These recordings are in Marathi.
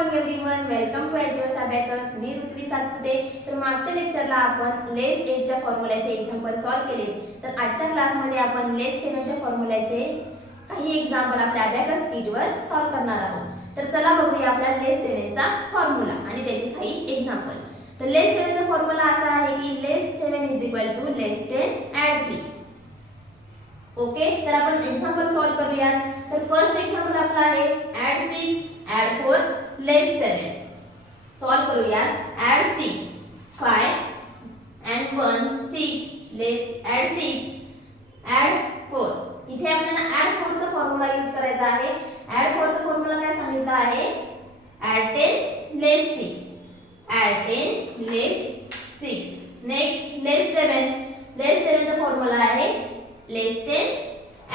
Morning everyone, welcome to HS abacus. मी ऋत्वी सातपुते. तर मागच्या लेक्चरला आपण लेस 8 च्या फॉर्म्युल्याचे एक्झाम्पल सॉल्व केले. तर आजच्या क्लासमध्ये आपण लेस 7 च्या फॉर्म्युल्याचे काही एक्झाम्पल आपल्या अबॅकस शीटवर सॉल्व करणार आहोत. तर चला बघूया आपल्या लेस 7 चा फॉर्म्युला आणि त्याचे काही एक्झाम्पल. तर लेस 7 चा फॉर्म्युला असा आहे की लेस 7 लेस 10 ॲड 3. ओके, तर आपण एक्झाम्पल सॉल्व करूया. तर फर्स्ट एक्झाम्पल आपला आहे ॲड 6 ॲड 4 लेस 7. सॉल्व करूया. Add 6 5 and 1 6 less add 6 add 4. इथे आपल्याला ॲड 4 चा फॉर्म्युला यूज करायचा आहे. ॲड 4 चा फॉर्म्युला काय सांगितला आहे? Add 10 less 6. Add 10 less 6. Next less 7. Less 7 चा फॉर्म्युला आहे less 10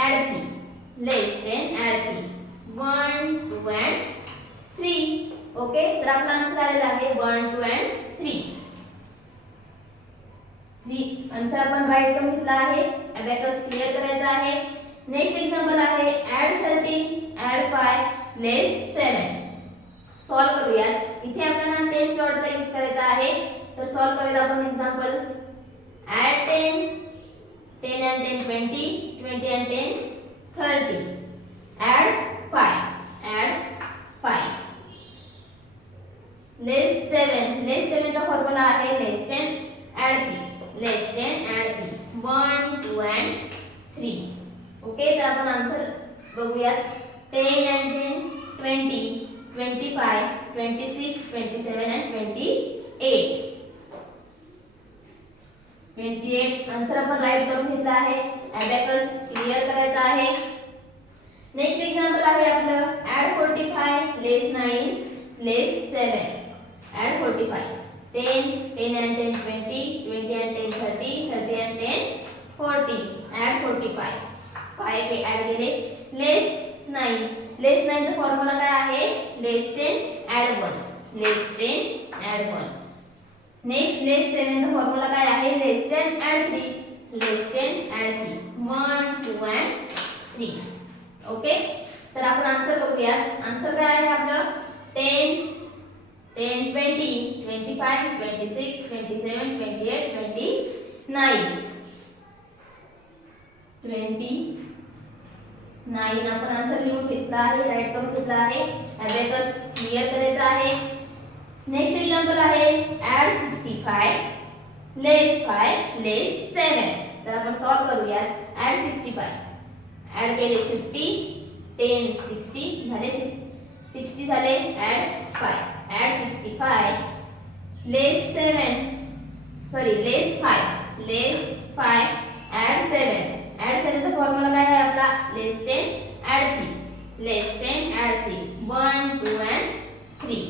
add 3. Less 10 add 3. 1 2 and 3. Okay, तर आपला आन्सर आलेला आहे 1 2 and 3. आन्सर आपण राईट करून घेतला आहे. अबॅकस क्लियर करायचा आहे. नेक्स्ट एक्झाम्पल आहे ॲड 13 ॲड 5 लेस 7. सॉल्व करूया. इथे आपल्याला 10 डॉटचा यूज करायचा आहे. तर सॉल्व करूया आपण एक्झाम्पल. Add 10 10 and 10 20 20 and 10 30. ॲड 5 लेस 7. लेस 7 चा फॉर्म्युला आहे less 10 add 3. Less 10 add 3. 1 2 and 3. Okay, तर आपण आन्सर बघूया. 10 and 10 20 25 26 27 and 28. 28 आन्सर आपण राईट करून घेतला आहे. अबॅकस क्लिअर करायचा आहे. नेक्स्ट एक्झाम्पल आहे आपलं add 45 less 9 less 7. Add 45 10 10 and 10 20 20 and 10 30 30 and 10 40. Add 45 5 add केले. लेस 9. लेस 9 चा फॉर्म्युला काय आहे? Less 10 add 1. Less 10 add 1. Next less 7 चा फॉर्म्युला काय आहे? Less 10 add 3. Less 10 add 3. 1 2 and 3. Okay, तर आपण आन्सर बघूया. आन्सर काय आहे आपलं? 10 10 20 25 26 27 28 29. 29 आपण आन्सर लिहून घेतला आहे, राईट करून घेतला आहे. अबॅकस क्लिअर करायचा आहे. नेक्स्ट एक्झाम्पल आहे ॲड 65 लेस 5 लेस 7. तर आपण सॉल्व करूया. ॲड 65 ॲड केले 50 10 60 झाले 60 झाले. ॲड 5 ॲड 65 लेस 5 ॲड 7. ॲड 7 चा फॉर्म्युला काय आहे आपला? लेस 10 ॲड 3. Less 10 add 3. 1 2 and 3.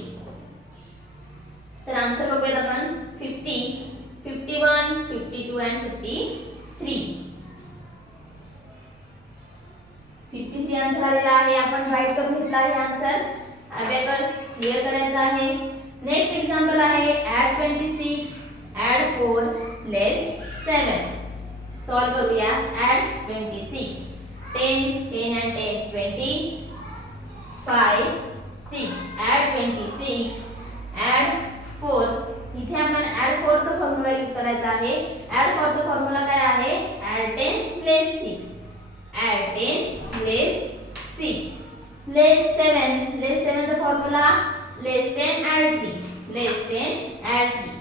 तर आन्सर बघूया आपण. 50 51 52 and 53. 53 आन्सर आलेला आहे. आपण राईट करून घेतला आहे आन्सर. अबॅकस क्लिअर करायचा आहे. नेक्स्ट एक्झाम्पल आहे ॲड 26 ॲड 4 लेस 7. सॉल्व करूया. Add 26 10 10 and 10 20 5 6 add 26 add 4. इथे आपल्याला ॲड 4 चा फॉर्म्युला यूज करायचा आहे. ॲड 4 चा फॉर्म्युला काय आहे? Add 10 less 6. Add 10 less 6. लेस 7. लेस 7 चा फॉर्म्युला लेस 10 ॲड 3. Less 10 add 3.